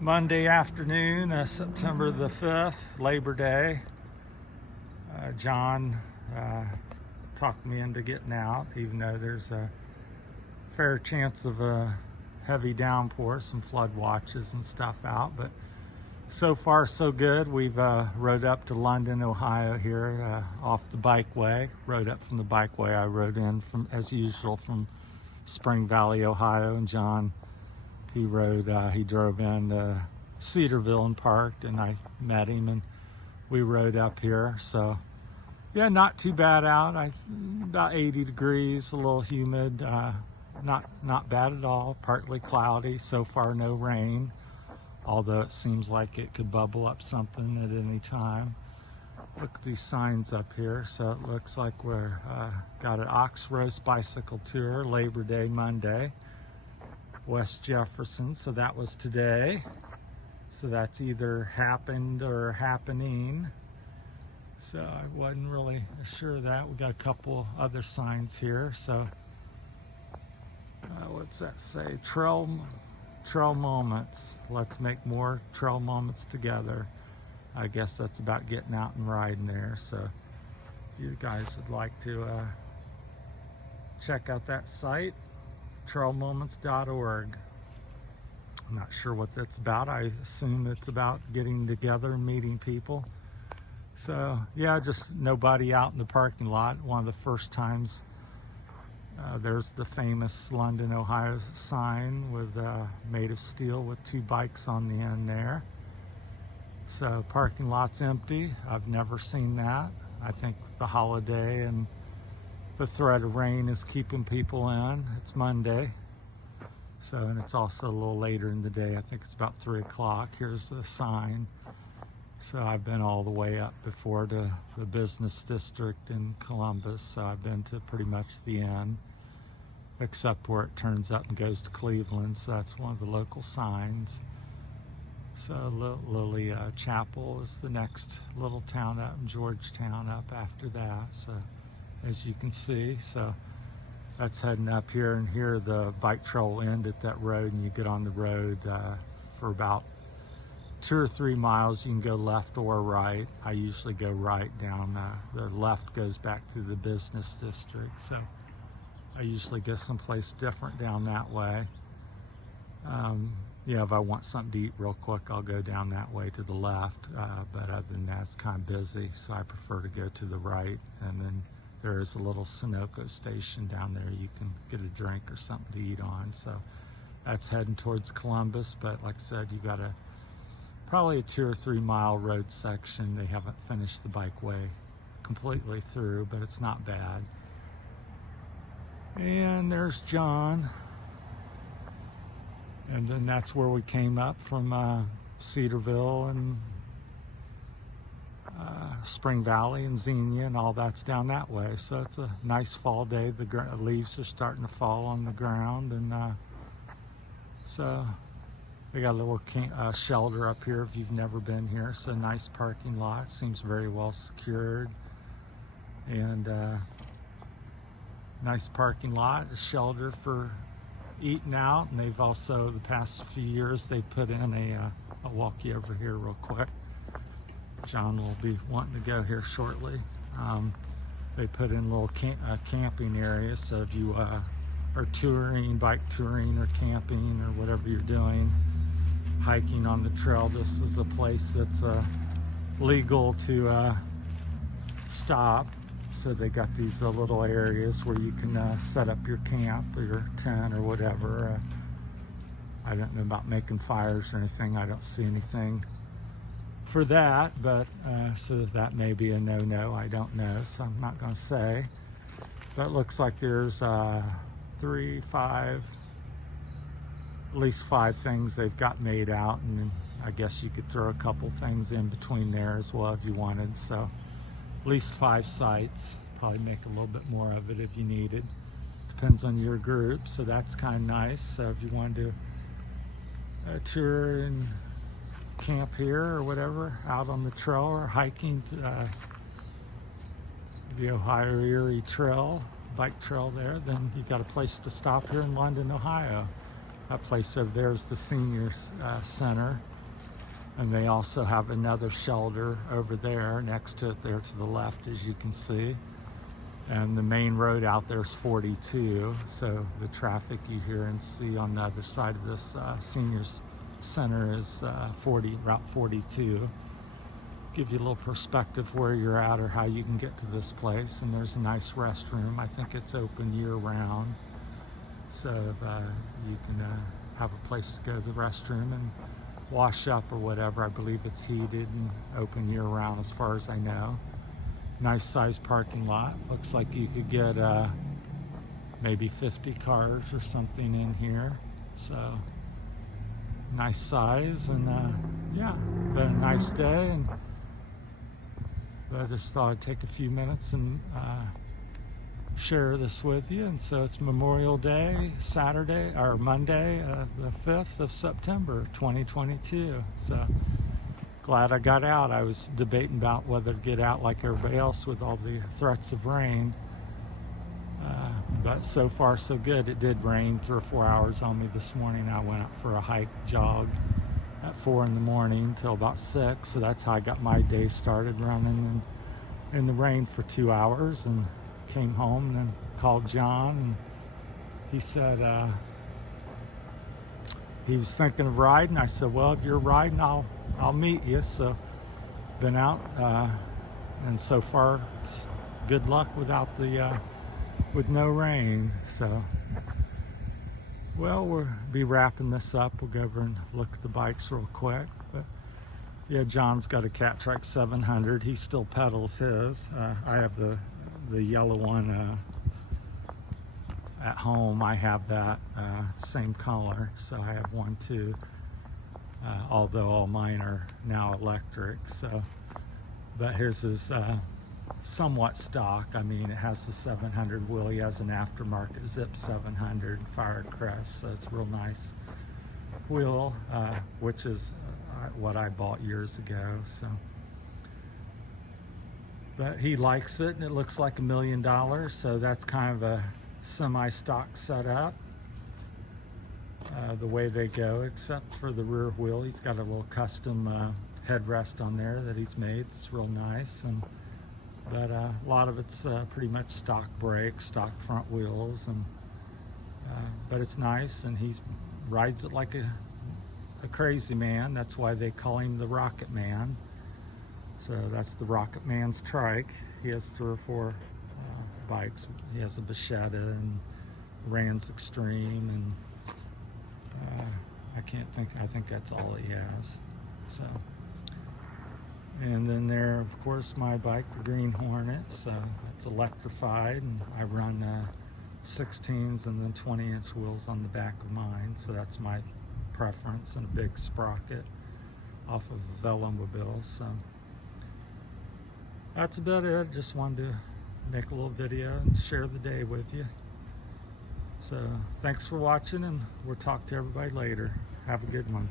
Monday afternoon, September the 5th, Labor Day. John talked me into getting out, even though there's a fair chance of a heavy downpour, some flood watches and stuff out. But so far, so good. We've rode up to London, Ohio here off the bikeway. Rode up from the bikeway. I rode in from, as usual, from Spring Valley, Ohio, and John, he drove in to Cedarville and parked, and I met him and we rode up here. So yeah, not too bad out. About 80 degrees, a little humid, not bad at all. Partly cloudy, so far no rain, although it seems like it could bubble up something at any time. Look at these signs up here. So it looks like we're got an Ox Roast Bicycle Tour, Labor Day Monday, West Jefferson. So that was today. So that's either happened or happening. So I wasn't really sure of that. We got a couple other signs here. So what's that say? Trail moments. Let's make more trail moments together. I guess that's about getting out and riding there. So if you guys would like to check out that site, trailmoments.org. I'm not sure what that's about. I assume it's about getting together and meeting people. So yeah, just nobody out in the parking lot. One of the first times. There's the famous London, Ohio sign with made of steel with two bikes on the end there. So parking lot's empty. I've never seen that. I think the holiday and the threat of rain is keeping people in. It's Monday. So, and it's also a little later in the day. I think it's about 3 o'clock. Here's the sign. So I've been all the way up before to the business district in Columbus. So I've been to pretty much the end, except where it turns up and goes to Cleveland. So that's one of the local signs. So Lily Chapel is the next little town up, in Georgetown up after that. So as you can see, so that's heading up here, and here the bike trail will end at that road, and you get on the road for about 2 or 3 miles. You can go left or right. I usually go right down. The left goes back to the business district, so I usually go someplace different down that way. Yeah, if I want something to eat real quick, I'll go down that way to the left, but other than that, it's kind of busy, so I prefer to go to the right. And then there is a little Sunoco station down there. You can get a drink or something to eat on. So that's heading towards Columbus, but like I said, you got probably a 2 or 3 mile road section. They haven't finished the bikeway completely through, but it's not bad. And there's John. And then that's where we came up from Cedarville and Spring Valley and Xenia, and all that's down that way. So it's a nice fall day. The leaves are starting to fall on the ground, and so we got a little shelter up here if you've never been here. So nice parking lot. Seems very well secured, and nice parking lot. A shelter for eating out, and they've also, the past few years, they put in I'll walk you over here real quick. John will be wanting to go here shortly. They put in little camping areas, so if you are touring, bike touring or camping or whatever you're doing, hiking on the trail, this is a place that's legal to stop. So they got these little areas where you can set up your camp or your tent or whatever. I don't know about making fires or anything. I don't see anything for that, but so that may be a no-no. I don't know, so I'm not going to say. But it looks like there's 3, 5, at least 5 things they've got made out, and I guess you could throw a couple things in between there as well if you wanted. So at least 5 sites. Probably make a little bit more of it if you need it. Depends on your group, so that's kind of nice. So if you want to do a tour and camp here or whatever, out on the trail or hiking to the Ohio Erie Trail, bike trail there, then you got a place to stop here in London, Ohio. That place over there is the senior center. And they also have another shelter over there next to it there to the left, as you can see. And the main road out there is 42. So the traffic you hear and see on the other side of this seniors center is Route 42. Give you a little perspective where you're at or how you can get to this place. And there's a nice restroom. I think it's open year round. So you can have a place to go to the restroom and wash up or whatever. I believe it's heated and open year round as far as I know. Nice sized parking lot. Looks like you could get maybe 50 cars or something in here. So nice size, and yeah, been a nice day, and I just thought I'd take a few minutes and share this with you. And so it's Memorial Day, Saturday or Monday, the 5th of September 2022. So glad I got out. I was debating about whether to get out like everybody else with all the threats of rain, but so far so good. It did rain 3 or 4 hours on me this morning. I went out for a hike jog at 4 in the morning till about 6, so that's how I got my day started, running in the rain for 2 hours, and came home and then called John, and he said he was thinking of riding. I said, well, if you're riding, I'll meet you. So been out, and so far good luck without the with no rain. So well, we'll be wrapping this up. We'll go over and look at the bikes real quick. But yeah, John's got a Trike 700. He still pedals his. I have the yellow one at home. I have that same color, so I have one too, although all mine are now electric. So but his is somewhat stock. I mean, it has the 700 wheel. He has an aftermarket Zip 700 Fire Crest, so it's a real nice wheel, which is what I bought years ago. So but he likes it, and it looks like $1 million, so that's kind of a semi-stock setup, the way they go, except for the rear wheel. He's got a little custom headrest on there that he's made. It's real nice, but a lot of it's pretty much stock brakes, stock front wheels, and but it's nice, and he rides it like a crazy man. That's why they call him the Rocket Man. So that's the Rocket Man's Trike. He has 3 or 4 bikes. He has a Bachetta and Rans Extreme, and I think that's all he has. So, and then there, of course, my bike, the Green Hornet. So it's electrified, and I run 16s and then 20-inch wheels on the back of mine. So that's my preference, and a big sprocket off of a Velomobile. So that's about it. Just wanted to make a little video and share the day with you. So thanks for watching, and we'll talk to everybody later. Have a good one.